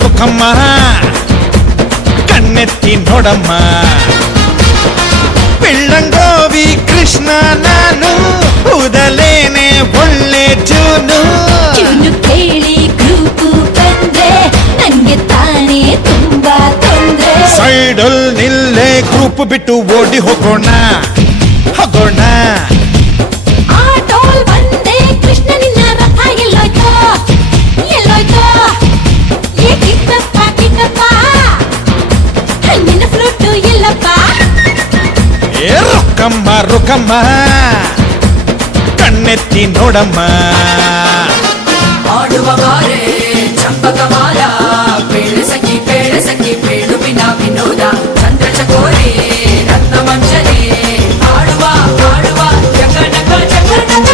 ರುಕಮ್ಮ ಕಣ್ಣೆತ್ತಿ ನೋಡಮ್ಮ ಬೆಳ್ಳಂಗೋವಿ ಕೃಷ್ಣ ನಾನು ಊದಲೇನೆ ಒಳ್ಳೆ ಜೂನು ಕೇಳಿ ಗ್ರೂಪು ಬಂದ್ರೆ ನಂಗೆ ತಾನೇ ತುಂಬಾ ತೊಂದ್ರೆ ಸೈಡಲ್ ನಿಲ್ಲೇ ಗ್ರೂಪ್ ಬಿಟ್ಟು ಓಡಿ ಹೋಗೋಣ ಹೋಗೋಣ ಆಟೋಲ್ ಬಂದೆ ಕೃಷ್ಣ ನಿನ್ನ ರಥ ಎಲ್ಲೋಯ್ತೋ ಎಲ್ಲೋಯ್ತೋ ಕಿತ್ತಪ್ಪ ಕಿತ್ತಪ್ಪ ನಿನ್ನ ಫ್ಲೂಟು ಎಲ್ಲಪ್ಪ ರುಕಮ್ಮ ರುಕಮ್ಮ ಕಣ್ಣೆತ್ತಿ ನೋಡಮ್ಮ ಆಡುವ ಬಾರೆ ಚಂಪಕ ಮಾಲ ಬೇಳೆ ಸಖಿ ಬೇಡು ಬಿನ ವಿನೋದ ಚಂದ್ರ ಚಕೋರಿ ರತ್ನ ಮಂಜರಿ ಆಡುವ ಆಡುವ ಜಗನಕ ಜಗನಕ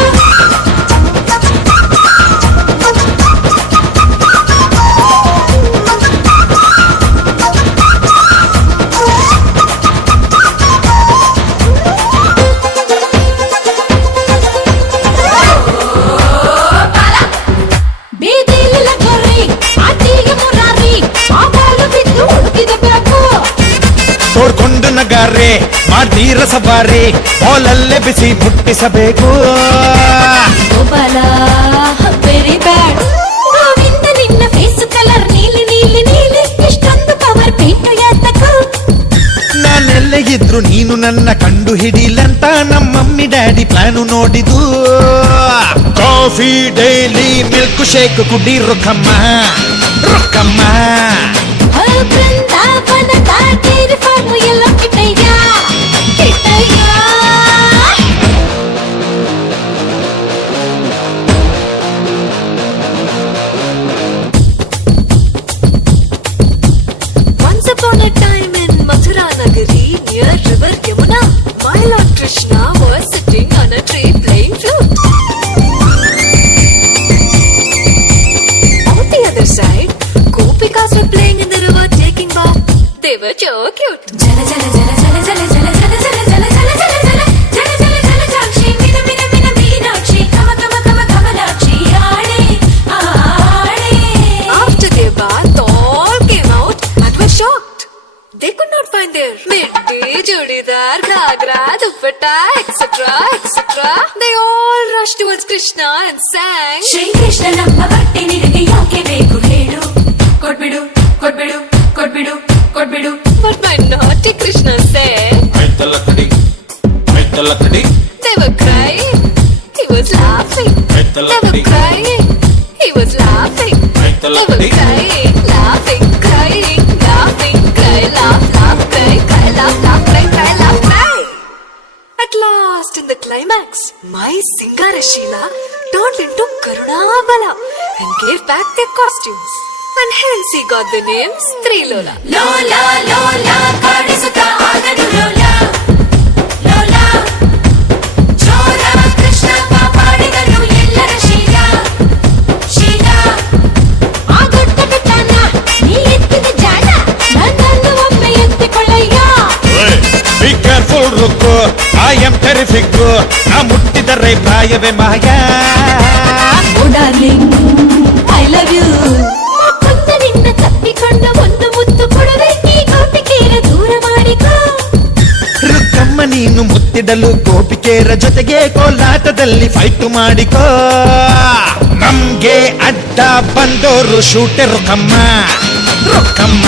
ತೋಡ್ಕೊಂಡು ನಗಾರೆ ಮಾಡ್ತೀರ ಸವಾರಿ ಬಾಲಲ್ಲೇ ಬಿಸಿ ಮುಟ್ಟಿಸಬೇಕು ಗೋಪಾಲ ವೆರಿ ಬ್ಯಾಡ್ ಗೋವಿಂದ ನಿನ್ನ ಫೇಸ್ ಕಲರ್ ನೀಲಿ ನೀಲಿ ನೀಲಿ ಇಷ್ಟೊಂದು ಪವರ್ ಪೇಟು ಯಾತಕ ನಾನೆಲ್ಲೇ ಇದ್ರು ನೀನು ನನ್ನ ಕಂಡು ಹಿಡಿಲಂತ ನಮ್ಮ ಮಮ್ಮಿ ಡ್ಯಾಡಿ ಪ್ಲಾನು ನೋಡಿದು ಕಾಫಿ ಡೈಲಿ ಮಿಲ್ಕ್ ಶೇಕ್ ಕುಡಿ ರುಕಮ್ಮ ರುಕಮ್ಮ ಬೃಂದಾವನ ಡೈರಿ ಫಾರ್ಮ್ ಎಲ್ಲ ಕಿಟ್ಟಯ್ಯ ಕಿಟ್ಟಯ್ಯ Once upon a time in Mathura Nagari near river Yamuna, my Lord Krishna was sitting on a tree playing flute. On the other side, Gopikas were playing in the river taking bath. They were so cute. Jala jala jala jala jala jala jala jala jala jala jala jala jala jala jala jakshi mina mina mina meenakshi kama kama kama kamalakshi aade aade. After their bath, all came out and were shocked. They could not find their middi, chudidar, ghagra, dupatta, etc. etc. They all rushed towards Krishna and sang. Shri Krishna namma batti nirge yake beku hedu. Kodbidu, kodbidu, kodbidu, kodbidu. But my naughty Krishna said, they were crying. He was laughing. They were crying. He was laughing. They were crying, laughing, crying, laughing, cry, laugh, laugh, cry, cry, laugh, laugh, cry, cry, laugh, cry. At last, in the climax, my Singarashila turned into Karunabala and gave back their costumes. And hence he got the name Strilola. Lola, Lola, Kadisuta Agadu Lola. Lola, Chora Krishna Papadidanu Ellara Sheila. Sheila, Agutta Pitana, Nee Ettida Jana, Nannallu Omme Ettikollಯ್ಯ. Be careful Rukku I am terrific ನಾ ಮುಟ್ಟಿದರೆ ಪ್ರಾಯವೇ ಮಾಯ Oh darling, I love you. ಮುದ್ದು ನಿನ್ನ ತಪ್ಪಿಕೊಂಡು ಒಂದು ಮುತ್ತು ಕೊಡುವೆ ಈ ಗೋಪಿಕೆಯರ ದೂರ ಮಾಡಿಕೋ ರುಕ್ಕಮ್ಮ ನೀನು ಮುತ್ತಿಡಲು ಗೋಪಿಕೆಯರ ಜೊತೆಗೆ ಕೋಲಾಟದಲ್ಲಿ ಫೈಟ್ ಮಾಡಿಕೋ ನಮ್ಗೆ ಅಡ್ಡ ಬಂದೋರು ಶೂಟೆ ರುಕ್ಕಮ್ಮ ರುಕ್ಕಮ್ಮ